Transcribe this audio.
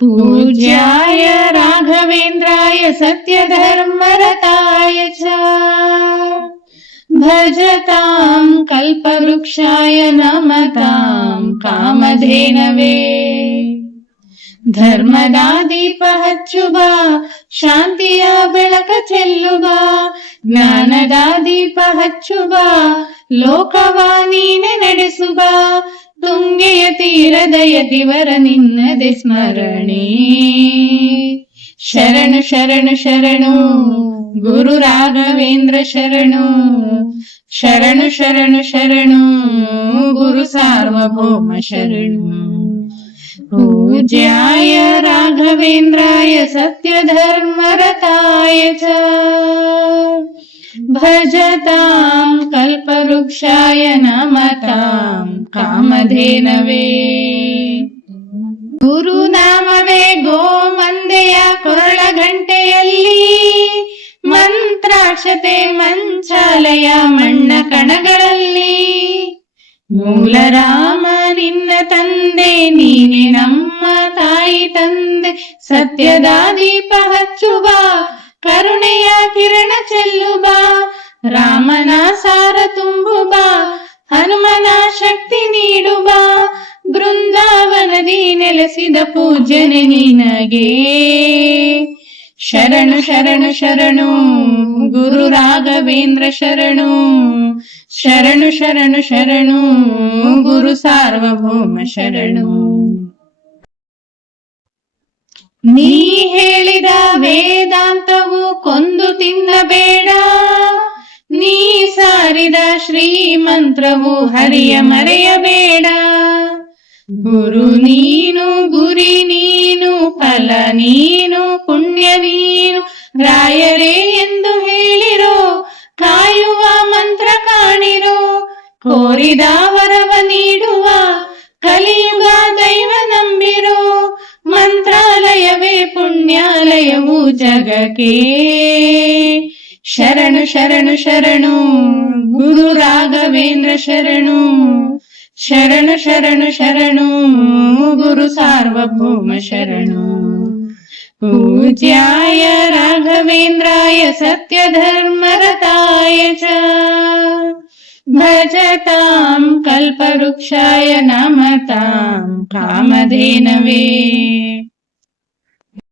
पूज्याय राघवेन्द्राय सत्यधर्मरताय च भजतां कल्पवृक्षाय नमतां कामधेनवे ಧರ್ಮದ ದೀಪ ಹಚ್ಚುವ ಶಾಂತಿಯ ಬೆಳಕ ಚೆಲ್ಲುವ ಜ್ಞಾನದ ದೀಪ ಹಚ್ಚುವ ಲೋಕವ ನೀನೆ ನಡೆಸುವ ತುಂಗೆಯ ತೀರದ ಯತಿವರ ನಿನ್ನದೆ ಸ್ಮರಣೆ ಶರಣು ಶರಣು ಶರಣು ಗುರು ರಾಘವೇಂದ್ರ ಶರಣು ಶರಣು ಶರಣು ಶರಣು ಗುರು ಸಾರ್ವಭೌಮ ಶರಣು पूज्याय राघवेन्द्राय सत्यधर्मरताय च भजतां कल्पवृक्षाय नमतां कामधेनवे ಗುರುನಾಮವೇ ಗೋಮಂದೆಯ ಕೊರಳ ಗಂಟೆಯಲ್ಲಿ ಮಂತ್ರಾಕ್ಷತೆ ಮಂಚಾಲಯ ಮಣ್ಣ ಕಣಗಳಲ್ಲಿ ಮೂಲ ರಾಮ ನಿನ್ನ ತಂದೆ ನೀನೆ ನಮ್ಮ ತಾಯಿ ತಂದೆ ಸತ್ಯದ ದೀಪ ಹಚ್ಚುವ ಕರುಣೆಯ ಕಿರಣ ಚೆಲ್ಲುವ ರಾಮನ ಸಾರ ತುಂಬುವ ಹನುಮನ ಶಕ್ತಿ ನೀಡುವ ಬೃಂದಾವನದಿ ನೆಲೆಸಿದ ಪೂಜನೆ ನಿನಗೆ ಶರಣು ಶರಣು ಶರಣು ಗುರು ರಾಘವೇಂದ್ರ ಶರಣು ಶರಣು ಶರಣು ಶರಣು ಗುರು ಸಾರ್ವಭೌಮ ಶರಣು ನೀ ಹೇಳಿದ ವೇದಾಂತವು ಕೊಂದು ತಿನ್ನಬೇಡ ನೀ ಸಾರಿದ ಶ್ರೀಮಂತ್ರವು ಹರಿಯ ಮರೆಯಬೇಡ ಗುರು ನೀನು ಗುರಿ ನೀನು ಫಲ ನೀನು ಪುಣ್ಯ ನೀನು ರಾಯರೇ ಎಂದು ಹೇಳಿರೋ ಕಾಯುವ ಮಂತ್ರ ಕಾಣಿರೋ ಕೋರಿದ ವರವ ನೀಡುವ ಕಲಿಯುಗ ದೈವ ನಂಬಿರೋ ಮಂತ್ರಾಲಯವೇ ಪುಣ್ಯಾಲಯವು ಜಗಕ್ಕೆ ಶರಣು ಶರಣು ಶರಣು ಗುರು ರಾಘವೇಂದ್ರ ಶರಣು ಶರಣು ಶರಣು ಶರಣು ಗುರು ಸಾರ್ವಭೌಮ ಶರಣು पूज्याय राघवेन्द्राय सत्यधर्मरताय च भजतां कल्पवृक्षाय नमतां कामधेनवे